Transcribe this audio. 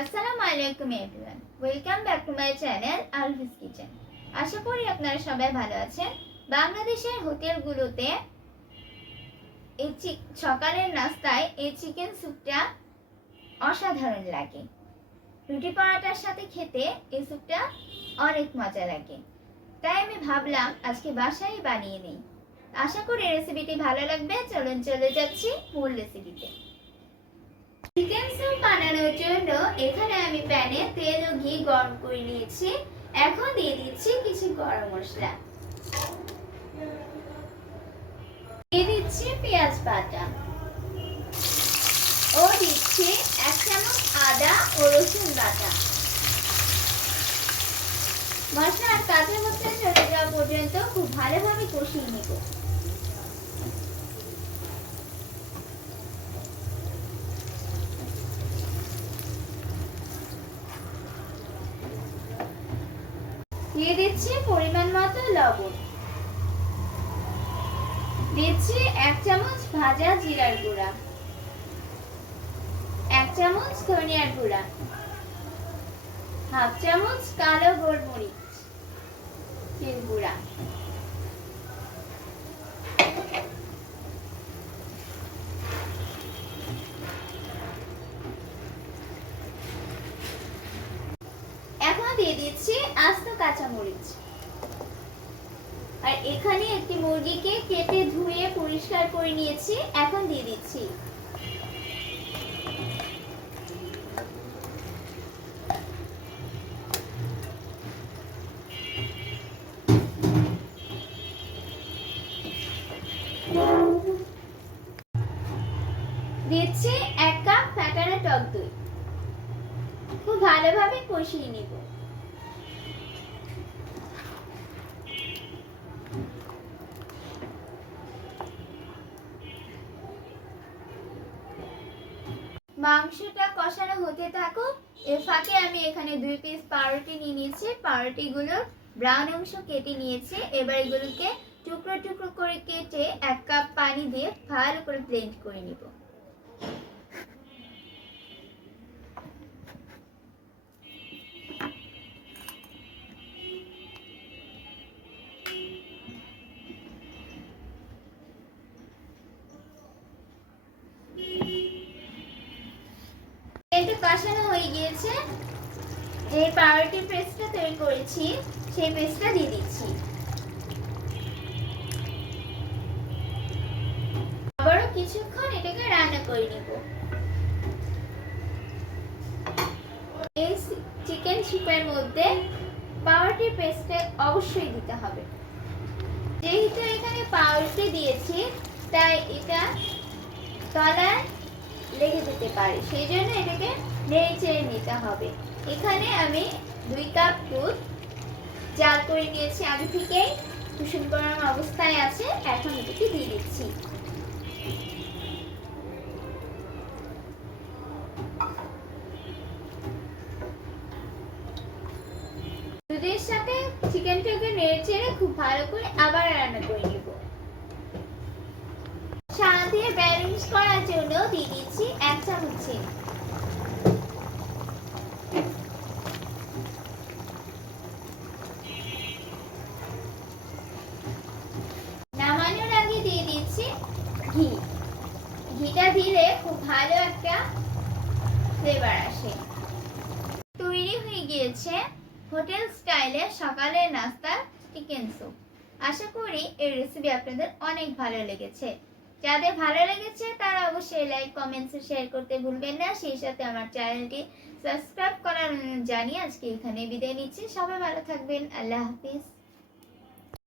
আসসালামু আলাইকুম everyone, welcome back to my channel Alvis kitchen. আশা করি আপনারা সবাই ভালো আছেন। বাংলাদেশের হোটেলগুলোতে এই সকালের নাস্তায় এই চিকেন স্যুপটা অসাধারণ লাগে। রুটি পরোটার সাথে খেতে এই স্যুপটা অনেক মজা লাগে। তাই আমি ভাবলাম আজকে বাসায় বানিয়ে নিই। আশা করি রেসিপিটি ভালো লাগবে। চলুন চলে যাচ্ছি মূল রেসিপিতে। চিকেন স্যুপ বানানোর জন্য এখানে আমি প্যানে তেল ও ঘি গরম করে নিয়েছি। এখন দিয়ে দিচ্ছি কিছু গরম মশলা, দিয়ে দিচ্ছি পেঁয়াজ বাটা ও দিচ্ছি 1 চামচ আদা ও রসুন বাটা। মশলার কাঁচা গন্ধ চলে যাওয়া পর্যন্ত খুব ভালোভাবে কষিয়ে নেব। দিয়ে দিচ্ছি পরিমাণ মতো লবণ, দিচ্ছি 1 চামচ ভাজা জিরার গুঁড়া, 1 চামচ ধনিয়ার গুঁড়া, হাফ চামচ কালো গোলমরিচ গুঁড়া, এখন দিয়ে দিচ্ছি আস্ত কাঁচামরিচ। আর এখানে একটি মুরগিকে কেটে ধুয়ে পরিষ্কার করে নিয়েছি, এখন দিয়ে দিচ্ছি। দিচ্ছি 1 কাপ ফ্যাটানো টক দই। খুব ভালোভাবে কষিয়ে নিব। মাংসটা কষানো হতে থাকুক। এর ফাঁকে আমি এখানে 2 পিস পাউরুটি নিয়ে নিয়েছি। পাউরুটিগুলো ব্রাউন অংশ কেটে নিয়েছি। এবার এগুলোকে টুকরো টুকরো করে কেটে 1 কাপ পানি দিয়ে ভালো করে ব্লেন্ড করে নিব। একটু কষানো হয়ে গিয়েছে। যে পাউরুটি পেস্টটা তৈরি করেছি সেই পেস্টটা দিয়ে দিচ্ছি। আবারও কিছুক্ষণ এটাকে রান্না করে নিব। এই চিকেন স্যুপের মধ্যে পাউরুটি পেস্টটা অবশ্যই দিতে হবে। যেহেতু এখানে পাউরুটি দিয়েছি তাই এটা তলায় লেগে যেতে পারে, সেই জন্য এটাকে নেড়ে চেড়ে নিতে হবে। এখানে আমি 2 কাপ দুধ জাল করে নিয়েছি আগে থেকেই, কুসুম গরম অবস্থায় আছে। এখন এটাকে দিয়ে দিচ্ছি। দুধের সাথে চিকেনটাকে নেড়ে চেড়ে খুব ভালো করে আবার রান্না করে নিব। স্বাদ দিয়ে ব্যালেন্স করার জন্য দিয়ে দিচ্ছি 1 চামচ চিনি। নামানোর আগে দিয়ে দিচ্ছি ঘি। ঘিটা দিলে খুব ভালো একটা ফ্লেভার আসে। তৈরি হয়ে গিয়েছে হোটেল স্টাইলের সকালের নাস্তা চিকেন স্যুপ। আশা করি এই রেসিপি আপনাদের অনেক ভালো লেগেছে। যাদের ভালো লেগেছে তারা অবশ্যই লাইক, কমেন্টস, শেয়ার করতে ভুলবেন না। সেই সাথে আমার চ্যানেলটি সাবস্ক্রাইব করার অনুরোধ জানিয়ে আজকে এখানে বিদায় নিচ্ছি। সবাই ভালো থাকবেন। আল্লাহ হাফিজ।